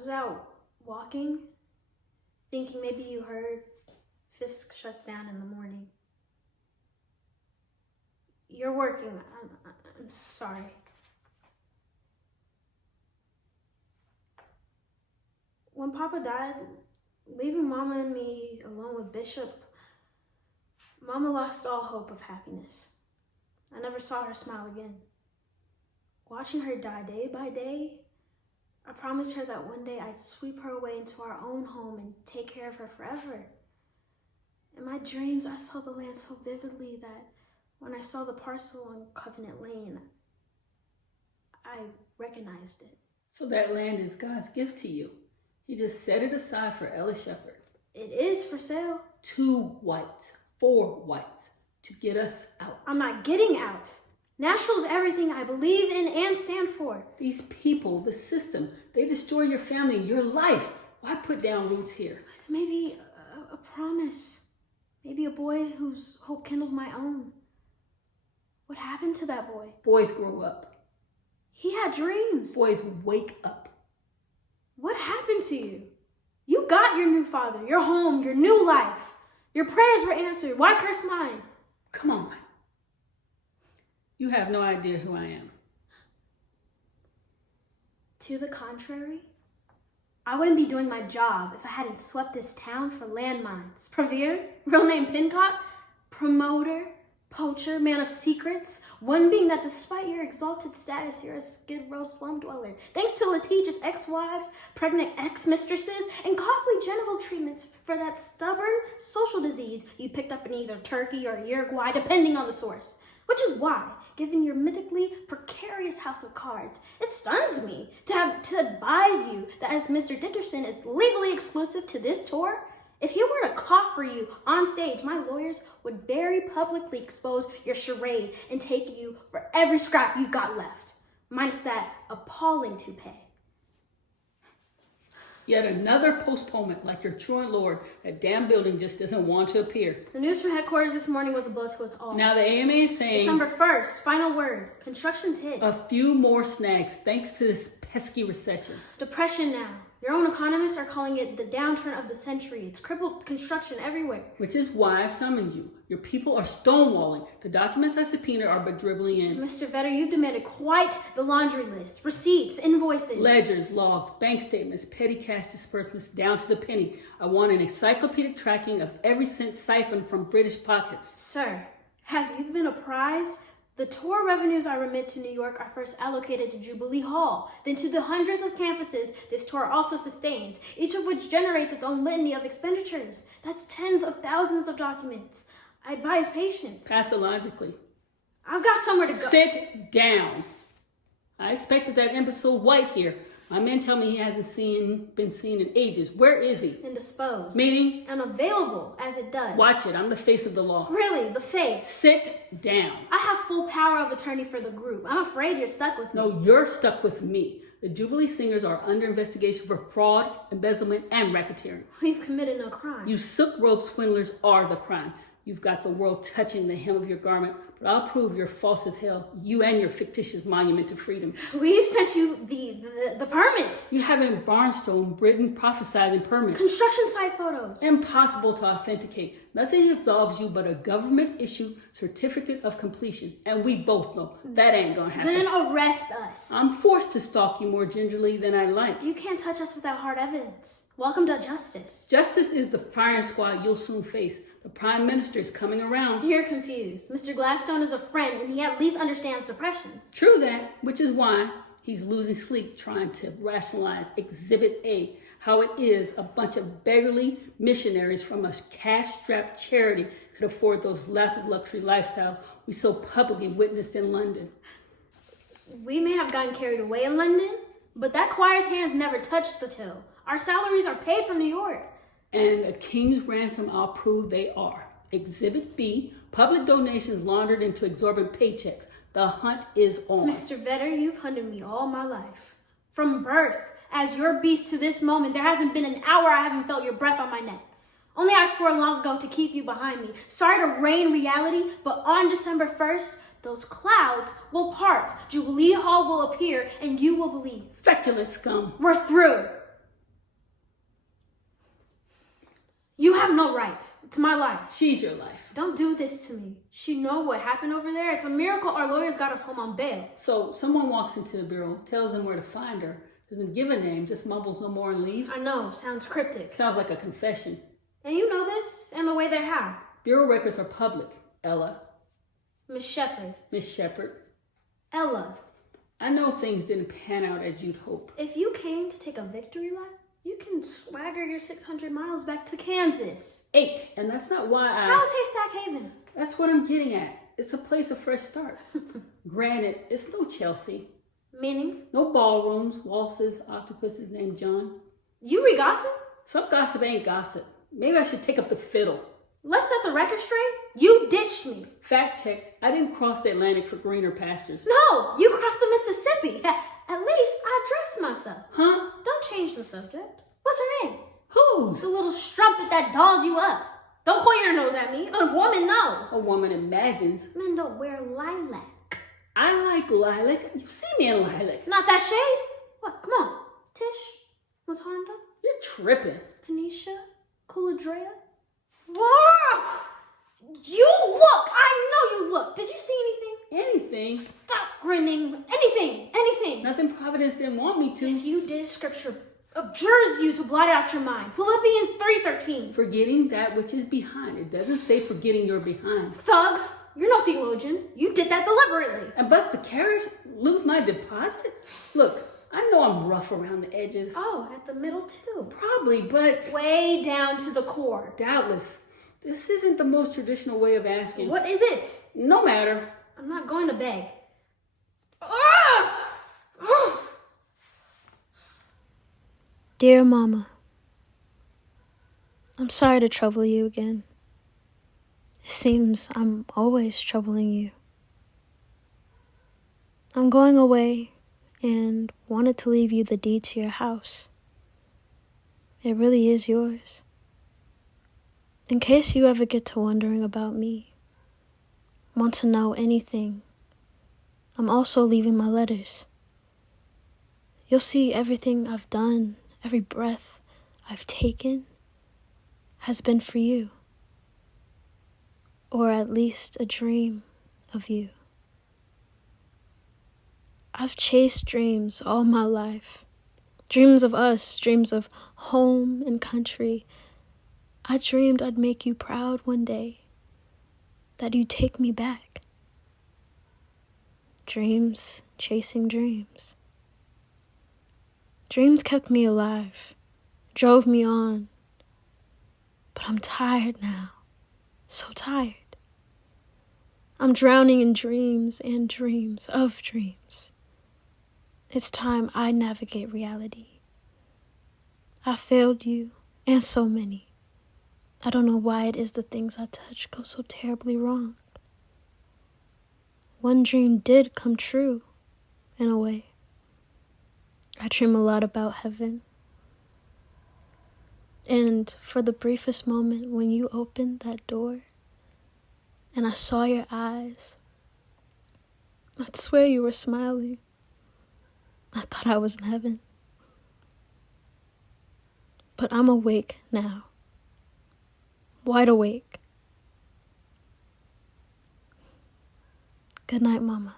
was out walking, thinking maybe you heard Fisk shuts down in the morning. You're working. I'm sorry. When Papa died, leaving Mama and me alone with Bishop, Mama lost all hope of happiness. I never saw her smile again. Watching her die day by day, I promised her that one day I'd sweep her away into our own home and take care of her forever. In my dreams, I saw the land so vividly that when I saw the parcel on Covenant Lane, I recognized it. So that land is God's gift to you. He just set it aside for Ella Shepherd. It is for sale. 2 whites, 4 whites, to get us out. I'm not getting out. Nashville is everything I believe in and stand for. These people, the system, they destroy your family, your life. Why put down roots here? Maybe a promise. Maybe a boy whose hope kindled my own. What happened to that boy? Boys grow up. He had dreams. Boys wake up. What happened to you? You got your new father, your home, your new life. Your prayers were answered. Why curse mine? Come on. You have no idea who I am. To the contrary, I wouldn't be doing my job if I hadn't swept this town for landmines. Pravir, real name Pincock, promoter, poacher, man of secrets, one being that despite your exalted status, you're a Skid Row slum dweller. Thanks to litigious ex-wives, pregnant ex-mistresses, and costly genital treatments for that stubborn social disease you picked up in either Turkey or Uruguay, depending on the source. Which is why, given your mythically precarious house of cards, it stuns me to have to advise you that as Mr. Dickerson is legally exclusive to this tour, if he were to cough for you on stage, my lawyers would very publicly expose your charade and take you for every scrap you got left, minus that appalling toupee. Yet another postponement, like your truant lord. That damn building just doesn't want to appear. The news from headquarters this morning was a blow to us all. Now the AMA is saying... December 1st, final word. Construction's hit. A few more snags, thanks to this pesky recession. Depression now. Your own economists are calling it the downturn of the century. It's crippled construction everywhere. Which is why I've summoned you. Your people are stonewalling. The documents I subpoenaed are but dribbling in. Mr. Vetter, you've demanded quite the laundry list. Receipts, invoices. Ledgers, logs, bank statements, petty cash disbursements down to the penny. I want an encyclopedic tracking of every cent siphoned from British pockets. Sir, as you've been apprised, the tour revenues I remit to New York are first allocated to Jubilee Hall, then to the hundreds of campuses this tour also sustains, each of which generates its own litany of expenditures. That's tens of thousands of documents. I advise patience. Pathologically. I've got somewhere to go. Sit down. I expected that imbecile White here. My men tell me he hasn't been seen in ages. Where is he? Indisposed. Meaning? Unavailable, as it does. Watch it. I'm the face of the law. Really, the face. Sit down. I have full power of attorney for the group. I'm afraid you're stuck with me. No, you're stuck with me. The Jubilee Singers are under investigation for fraud, embezzlement, and racketeering. We've committed no crime. You silk rope swindlers are the crime. You've got the world touching the hem of your garment, but I'll prove you're false as hell, you and your fictitious monument to freedom. We've sent you the permits. You haven't Barnstone, Britain prophesizing permits. Construction site photos. Impossible to authenticate. Nothing absolves you but a government-issued certificate of completion. And we both know that ain't gonna happen. Then arrest us. I'm forced to stalk you more gingerly than I like. You can't touch us without hard evidence. Welcome to justice. Justice is the firing squad you'll soon face. The Prime Minister is coming around. You're confused. Mr. Gladstone is a friend, and he at least understands depressions. True that, which is why he's losing sleep trying to rationalize Exhibit A, how it is a bunch of beggarly missionaries from a cash-strapped charity could afford those lapid luxury lifestyles we so publicly witnessed in London. We may have gotten carried away in London, but that choir's hands never touched the till. Our salaries are paid from New York. And a king's ransom I'll prove they are. Exhibit B, public donations laundered into exorbitant paychecks. The hunt is on. Mr. Vetter, you've hunted me all my life. From birth, as your beast to this moment, there hasn't been an hour I haven't felt your breath on my neck. Only I swore long ago to keep you behind me. Sorry to rain reality, but on December 1st, those clouds will part. Jubilee Hall will appear, and you will believe. Feculent scum. We're through. You have no right. It's my life. She's your life. Don't do this to me. She know what happened over there. It's a miracle our lawyers got us home on bail. So someone walks into the bureau, tells them where to find her, doesn't give a name, just mumbles no more and leaves. I know, sounds cryptic. Sounds like a confession. And you know this, and the way they're how. Bureau records are public. Ella. Miss Shepherd. Miss Shepherd. Ella. I know things didn't pan out as you'd hope. If you came to take a victory lap, you can swagger your 600 miles back to Kansas. 8, and that's not why How's Haystack Haven? That's what I'm getting at. It's a place of fresh starts. Granted, it's no Chelsea. Meaning? No ballrooms, waltzes, octopuses named John. You re-gossip? Some gossip ain't gossip. Maybe I should take up the fiddle. Let's set the record straight. You ditched me. Fact check, I didn't cross the Atlantic for greener pastures. No, you crossed the Mississippi. At least I dressed myself. Huh? Don't change the subject. What's her name? Whose? The little strumpet that dolled you up. Don't point your nose at me. A woman knows. A woman imagines. Men don't wear lilac. I like lilac. You see me in lilac. Not that shade. What? Come on. Tish? What's Honda? You're tripping. Kanisha? Kuladrea? Whoa! You look! I know you look! Did you see anything? Anything? Stop grinning. Anything. Nothing Providence didn't want me to. If you did, scripture abjures you to blot out your mind. Philippians 3:13. Forgetting that which is behind. It doesn't say forgetting you're behind. Thug, you're no theologian. You did that deliberately. And bust the carriage? Lose my deposit? Look, I know I'm rough around the edges. Oh, at the middle too. Probably, but Way down to the core. doubtless. This isn't the most traditional way of asking. What is it? No matter. I'm not going to beg. Ah! Dear Mama, I'm sorry to trouble you again. It seems I'm always troubling you. I'm going away and wanted to leave you the deed to your house. It really is yours. In case you ever get to wondering about me, want to know anything, I'm also leaving my letters. You'll see everything I've done, every breath I've taken has been for you. Or at least a dream of you. I've chased dreams all my life. Dreams of us, dreams of home and country. I dreamed I'd make you proud one day, that you'd take me back. Dreams chasing dreams. Dreams kept me alive, drove me on. But I'm tired now, so tired. I'm drowning in dreams and dreams of dreams. It's time I navigate reality. I failed you, and so many. I don't know why it is the things I touch go so terribly wrong. One dream did come true, in a way. I dream a lot about heaven. And for the briefest moment when you opened that door and I saw your eyes, I'd swear you were smiling. I thought I was in heaven. But I'm awake now. Wide awake. Good night, Mama.